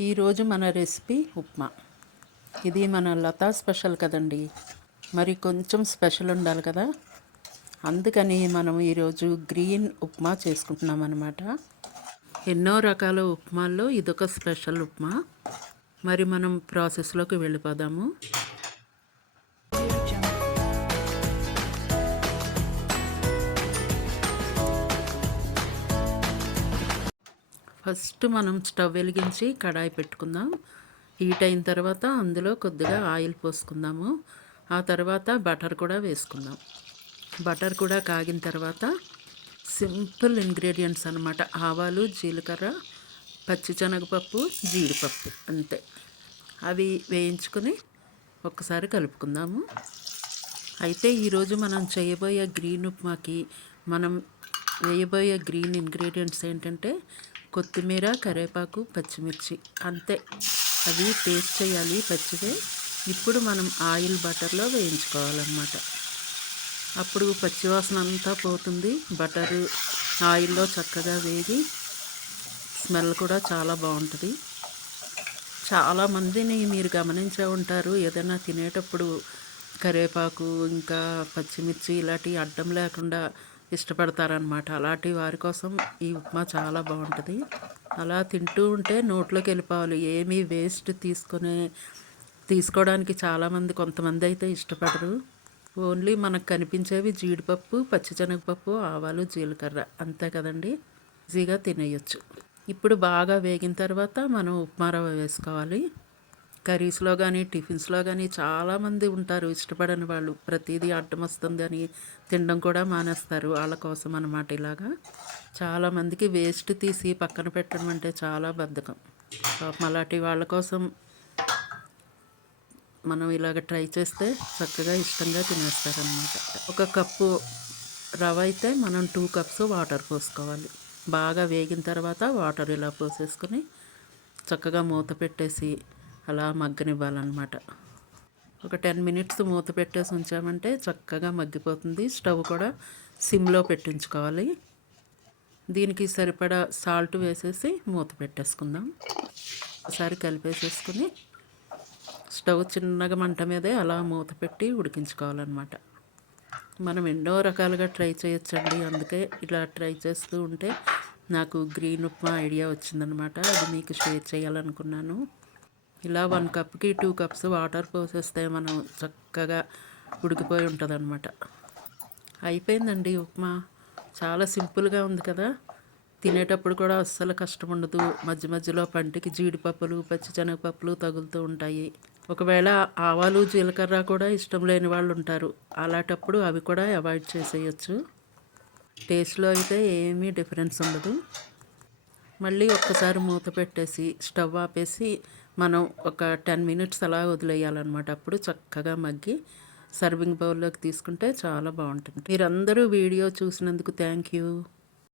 ఈరోజు మన రెసిపీ ఉప్మా. ఇది మన లతా స్పెషల్ కదండి. మరి కొంచెం స్పెషల్ ఉండాలి కదా. అందుకని మనం ఈరోజు గ్రీన్ ఉప్మా చేసుకుంటున్నాం అనమాట ఎన్నో రకాల ఉప్మాల్లో ఇదొక స్పెషల్ ఉప్మా. మరి మనం ప్రాసెస్లోకి వెళ్ళిపోదాము. ఫస్ట్ మనం స్టవ్ వెలిగించి కడాయి పెట్టుకుందాం. హీట్ అయిన తర్వాత అందులో కొద్దిగా ఆయిల్ పోసుకుందాము. ఆ తర్వాత బటర్ కూడా వేసుకుందాం. బటర్ కూడా కాగిన తర్వాత సింపుల్ ఇంగ్రీడియంట్స్ అనమాట ఆవాలు జీలకర్ర పచ్చిశనగపప్పు జీడిపప్పు అంతే. అవి వేయించుకొని ఒక్కసారి కలుపుకుందాము. అయితే ఈరోజు మనం చేయబోయే గ్రీన్ ఉప్మాకి మనం వేయబోయే గ్రీన్ ఇంగ్రీడియంట్స్ ఏంటంటే కొత్తిమీర కరివేపాకు పచ్చిమిర్చి. అంతే. అవి టేస్ట్ చేయాలి పచ్చివే. ఇప్పుడు మనం ఆయిల్ బటర్లో వేయించుకోవాలన్నమాట. అప్పుడు పచ్చివాసన అంతా పోతుంది. బటరు ఆయిల్లో చక్కగా వేగి స్మెల్ కూడా చాలా బాగుంటుంది. చాలామందిని మీరు గమనించే ఉంటారు. ఏదైనా తినేటప్పుడు కరివేపాకు ఇంకా పచ్చిమిర్చి ఇలాంటివి అడ్డం లేకుండా ఇష్టపడతారనమాట అలాంటి వారి కోసం ఈ ఉప్మా చాలా బాగుంటుంది. అలా తింటూ ఉంటే నోట్లోకి వెళ్ళిపోవాలి. ఏమీ వేస్ట్ తీసుకునే తీసుకోవడానికి చాలామంది కొంతమంది అయితే ఇష్టపడరు. ఓన్లీ మనకు కనిపించేవి జీడిపప్పు పచ్చిశనగపప్పు ఆవాలు జీలకర్ర. అంతే కదండి. ఈజీగా తినేయచ్చు. ఇప్పుడు బాగా వేగిన తర్వాత మనం ఉప్మా రవ్వ వేసుకోవాలి. కర్రీస్లో కానీ టిఫిన్స్లో కానీ చాలామంది ఉంటారు ఇష్టపడని వాళ్ళు. ప్రతిదీ అడ్డం వస్తుంది అని తినడం కూడా మానేస్తారు వాళ్ళ కోసం అనమాట ఇలాగా. చాలామందికి వేస్ట్ తీసి పక్కన పెట్టడం అంటే చాలా బద్ధకం. అలాంటి వాళ్ళ కోసం మనం ఇలాగ ట్రై చేస్తే చక్కగా ఇష్టంగా తినేస్తారనమాట ఒక కప్పు రవ అయితే మనం టూ కప్స్ వాటర్ పోసుకోవాలి. బాగా వేగిన తర్వాత వాటర్ ఇలా పోసేసుకొని చక్కగా మూత పెట్టేసి అలా మగ్గనివ్వాలన్నమాట. ఒక టెన్ మినిట్స్ మూత పెట్టేసి ఉంచామంటే చక్కగా మగ్గిపోతుంది. స్టవ్ కూడా సిమ్లో పెట్టించుకోవాలి. దీనికి సరిపడా సాల్ట్ వేసేసి మూత పెట్టేసుకుందాం. ఒకసారి కలిపేసేసుకుని స్టవ్ చిన్నగా మంట మీదే అలా మూత పెట్టి ఉడికించుకోవాలన్నమాట. మనం ఎన్నో రకాలుగా ట్రై చేయొచ్చండి. అందుకే ఇలా ట్రై చేస్తూ ఉంటే నాకు గ్రీన్ ఉప్మా ఐడియా వచ్చిందనమాట అది మీకు షేర్ చేయాలనుకున్నాను. ఇలా వన్ కప్కి టూ కప్స్ వాటర్ పోసేస్తే మనం చక్కగా ఉడికిపోయి ఉంటుంది అనమాట అయిపోయిందండి ఉప్మా. చాలా సింపుల్గా ఉంది కదా. తినేటప్పుడు కూడా అస్సలు కష్టం ఉండదు. మధ్య మధ్యలో పంటికి జీడిపప్పులు పచ్చిశనగపప్పులు తగులుతూ ఉంటాయి. ఒకవేళ ఆవాలు జీలకర్ర కూడా ఇష్టం లేని వాళ్ళు ఉంటారు. అలాంటప్పుడు అవి కూడా అవాయిడ్ చేసేయచ్చు. టేస్ట్లో అయితే ఏమీ డిఫరెన్స్ ఉండదు. మళ్ళీ ఒక్కసారి మూత పెట్టేసి స్టవ్ ఆపేసి మనం ఒక టెన్ మినిట్స్ అలా వదిలేయాలన్నమాట. అప్పుడు చక్కగా మగ్గి సర్వింగ్ బౌల్లోకి తీసుకుంటే చాలా బాగుంటుంది. మీరందరూ వీడియో చూసినందుకు థ్యాంక్ యూ.